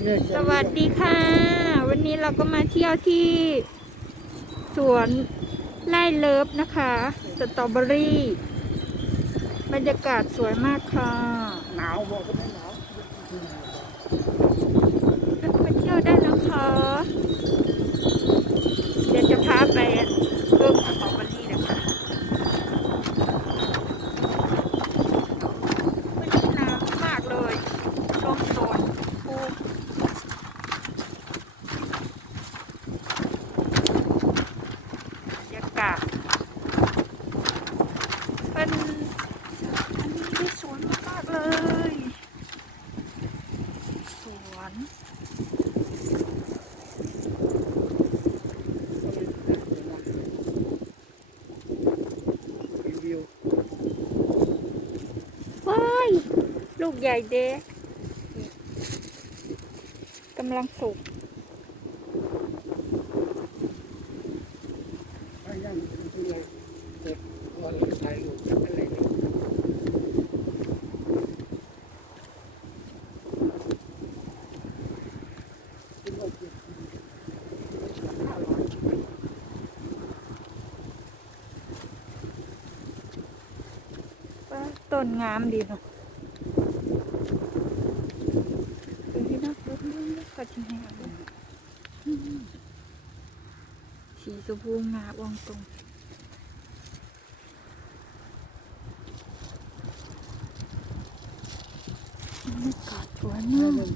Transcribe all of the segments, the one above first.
สวัสดีค่ะ วันนี้เราก็มาเที่ยวที่สวนไร่เลิฟนะคะ สตรอเบอรี่บรรยากาศสวยมากค่ะหนาวบอกก็ไม่หนาวมาเที่ยวได้นะคะเดี๋ยวจะพาไปเพิ่มสตรอเบอรี่นะคะวันนี้หนาวมากเลยลมโซนภูบรรยากาศเป็นอันนี้ได้สวยมากๆเลยสวนวิว ว้ายลูกใหญ่เด็กกำลังสุกไม่ยังคือเราเด็กวันถ่ายรูปอะไรนี่ที่เราเก็บว่าต้นงามดีเนาะดูที่นักรถนี่ก็จะให้เอาสีชมพูงามวงตรงบรรยากาศสวยมาก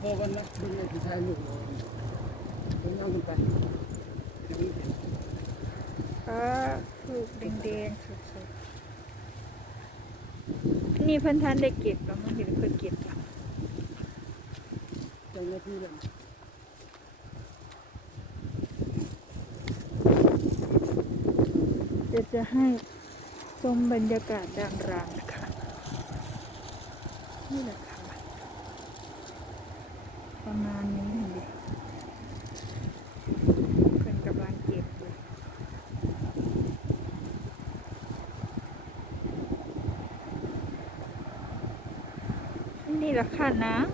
พอวันนั้นดูในที่ถ่ายรูปผมนั่งขึ้นไปยังไม่เห็น ลูกแดงๆสดๆนี่เพิ่นท่านได้เก็บแล้วมันเห็นเพิ่นเก็บแล้ว เจ้าหน้าที่เลย เดี๋ยวจะให้ชมบรรยากาศด้านล่างนะคะนี่แหละค่ะประมาณนี้เห็นดิเพิ่นกำลังเก็บอยู่นี่แหละค่ะหนาว